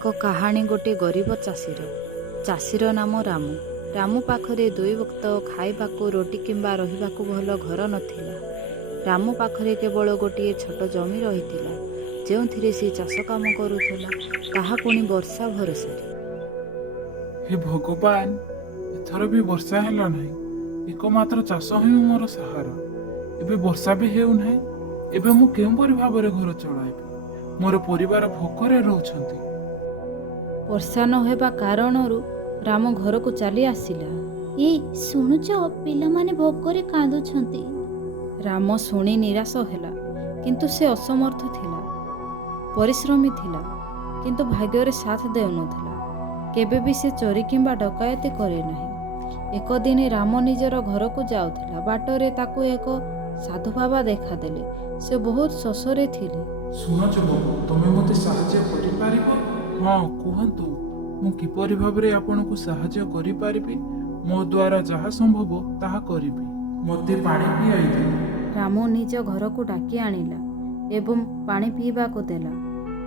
ଏକ କାହାଣୀ ଗୋଟିଏ ଗରିବ ଚାଷୀର। ଚାଷୀର ନାମ ରାମୁ। ରାମୁ ପାଖରେ ଦୁଇ ବକ୍ତ ଖାଇବାକୁ ରୋଟି କିମ୍ବା ରହିବାକୁ ଭଲ ଘର ନଥିଲା। ରାମୁ ପାଖରେ କେବଳ ଗୋଟିଏ ଛୋଟ ଜମି ରହିଥିଲା, ଯେଉଁଥିରେ ସେ ଚାଷ କାମ କରୁଥିଲା, ତାହା ପୁଣି ବର୍ଷା ଭରସାରେ। ହେ ଭଗବାନ, ଏଥର ବି ବର୍ଷା ହେଲା ନାହିଁ। ଏକମାତ୍ର ଚାଷ ହିଁ ମୋର ସାହାରା। ଏବେ ବର୍ଷା ବି ହେଉନାହିଁ। ଏବେ ମୁଁ କେଉଁପରି ଭାବରେ ଘର ଚଳାଇବି? ମୋର ପରିବାର ଭୋକରେ ରହୁଛନ୍ତି। ବର୍ଷା ନ ହେବା କାରଣରୁ ରାମ ଘରକୁ ଚାଲି ଆସିଲା। ଶୁଣୁଛ, ପିଲାମାନେ ଭୋକରେ କାନ୍ଦୁଛନ୍ତି। ରାମ ଶୁଣି ନିରାଶ ହେଲା, କିନ୍ତୁ ସେ ଅସମର୍ଥ ଥିଲା। ପରିଶ୍ରମୀ ଥିଲା, କିନ୍ତୁ ଭାଗ୍ୟରେ ସାଥ ଦେଉନଥିଲା। କେବେ ବି ସେ ଚୋରି କିମ୍ବା ଡକାୟତି କରେ ନାହିଁ। ଏକ ଦିନ ରାମ ନିଜର ଘରକୁ ଯାଉଥିଲା। ବାଟରେ ତାକୁ ଏକ ସାଧୁ ବାବା ଦେଖାଦେଲେ। ସେ ବହୁତ ଶୋଷରେ ଥିଲେ। ଶୁଣ ଯୁବକ, ତୁମେ ମୋତେ ସାହାଯ୍ୟ କରିପାରିବ? ହଁ, କୁହନ୍ତୁ, ମୁଁ କିପରି ଭାବରେ ଆପଣଙ୍କୁ ସାହାଯ୍ୟ କରିପାରିବି? ମୋ ଦ୍ୱାରା ଯାହା ସମ୍ଭବ ତାହା କରିବି। ମୋତେ ପାଣି ପିଆଇ ଦିଅ। ରାମ ନିଜ ଘରକୁ ଡାକି ଆଣିଲା ଏବଂ ପାଣି ପିଇବାକୁ ଦେଲା।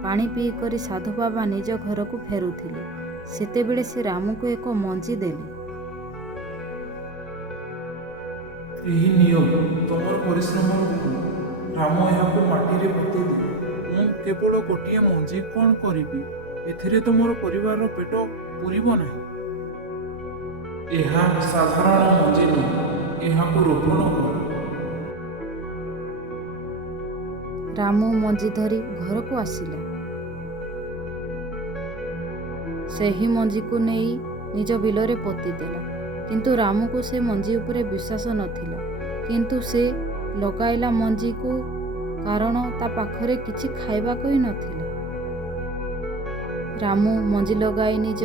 ପାଣି ପିଇକରି ସାଧୁ ବାବା ନିଜ ଘରକୁ ଫେରୁଥିଲେ, ସେତେବେଳେ ସେ ରାମକୁ ଏକ ମଞ୍ଜି ଦେଲେ। ଏହି ନିୟମ ତୁମର ପରିଶ୍ରମର ଫଳ। ରାମ ଏହାକୁ ମାଟିରେ ପୋତି ଦିଏ। ମୁଁ କେବଳ ଗୋଟିଏ ମଞ୍ଜି କ'ଣ କରିବି? ଏଥିରେ ତ ମୋର ପରିବାରର ପେଟ ପୂରିବ ନାହିଁ। ଏହା ସାଧାରଣ ମଞ୍ଜି ନୁହେଁ, ଏହାକୁ ରୋପଣ କର। ରାମ ମଞ୍ଜି ଧରି ଘରକୁ ଆସିଲା। ସେହି ମଞ୍ଜିକୁ ନେଇ ନିଜ ବିଲରେ ପୋତିଦେଲା। କିନ୍ତୁ ରାମକୁ ସେ ମଞ୍ଜି ଉପରେ ବିଶ୍ୱାସ ନଥିଲା। କିନ୍ତୁ ସେ ଲଗାଇଲା ମଞ୍ଜିକୁ, କାରଣ ତା ପାଖରେ କିଛି ଖାଇବାକୁ ହିଁ ନଥିଲା। ରାମ ମଞ୍ଜି ଲଗାଇ ନିଜ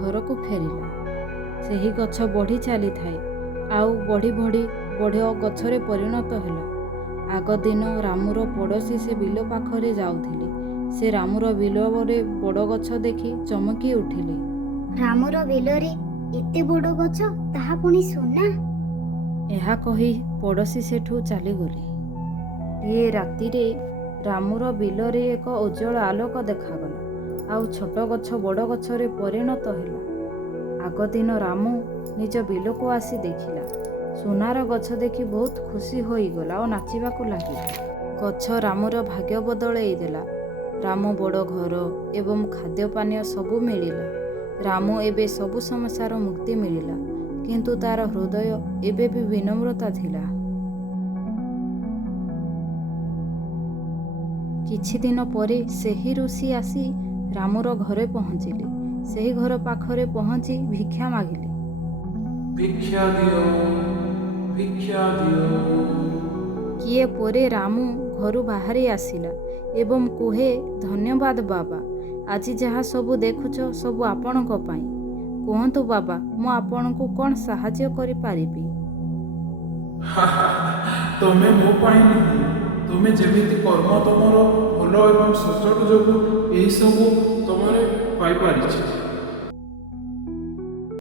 ଘରକୁ ଫେରିଲା। ସେହି ଗଛ ବଢ଼ି ଚାଲିଥାଏ, ଆଉ ବଢ଼ି ବଢ଼ି ବଡ଼ ଗଛରେ ପରିଣତ ହେଲା। ଆଗ ଦିନ ରାମୁର ପଡ଼ୋଶୀ ସେ ବିଲ ପାଖରେ ଯାଉଥିଲେ। ସେ ରାମୁର ବିଲରେ ବଡ଼ ଗଛ ଦେଖି ଚମକି ଉଠିଲେ। ରାମର ବିଲରେ ଏତେ ବଡ଼ ଗଛ, ତାହା ପୁଣି ସୁନା। ଏହା କହି ପଡ଼ୋଶୀ ସେଠୁ ଚାଲିଗଲେ। ଏ ରାତିରେ ରାମୁର ବିଲରେ ଏକ ଉଜ୍ଜଳ ଆଲୋକ ଦେଖାଗଲା, ଆଉ ଛୋଟ ଗଛ ବଡ଼ ଗଛରେ ପରିଣତ ହେଲା। ଆଗ ଦିନ ରାମୁ ନିଜ ବିଲକୁ ଆସି ଦେଖିଲା। ସୁନାର ଗଛ ଦେଖି ବହୁତ ଖୁସି ହୋଇଗଲା ଓ ନାଚିବାକୁ ଲାଗିଲା। ଗଛ ରାମୁର ଭାଗ୍ୟ ବଦଳେଇ ଦେଲା। ରାମ ବଡ଼ ଘର ଏବଂ ଖାଦ୍ୟପାନୀୟ ସବୁ ମିଳିଲା। ରାମ ଏବେ ସବୁ ସମସ୍ୟାର ମୁକ୍ତି ମିଳିଲା, କିନ୍ତୁ ତାର ହୃଦୟ ଏବେ ବି ବିନମ୍ରତା ଥିଲା। କିଛି ଦିନ ପରେ ସେହି ଋଷି ଆସି ରାମୁର ଘରେ ପହଞ୍ଚିଲେ। ସେହି ଘର ପାଖରେ ପହଞ୍ଚି ଭିକ୍ଷା ମାଗିଲେ। ଭିକ୍ଷା ଦିଅ, ଭିକ୍ଷା ଦିଅ। କିଏ ପରେ ରାମୁ ଘରୁ ବାହାରି ଆସିଲା ଏବଂ କୁହେ, ଧନ୍ୟବାଦ ବାବା, ଆଜି ଯାହା ସବୁ ଦେଖୁଛ ସବୁ ଆପଣଙ୍କ ପାଇଁ। କୁହନ୍ତୁ ବାବା, ମୁଁ ଆପଣଙ୍କୁ କ'ଣ ସାହାଯ୍ୟ କରିପାରିବି? ତମେ ମୋ ପାଇଁ ନୁହେଁ, ତୁମେ ଯେମିତି କର୍ମ ତମର ଭଲ ଏବଂ ସଚୋଟ ଯୋଗୁଁ ଏହିସବୁ ତମରେ ପାଇପାରିଛି।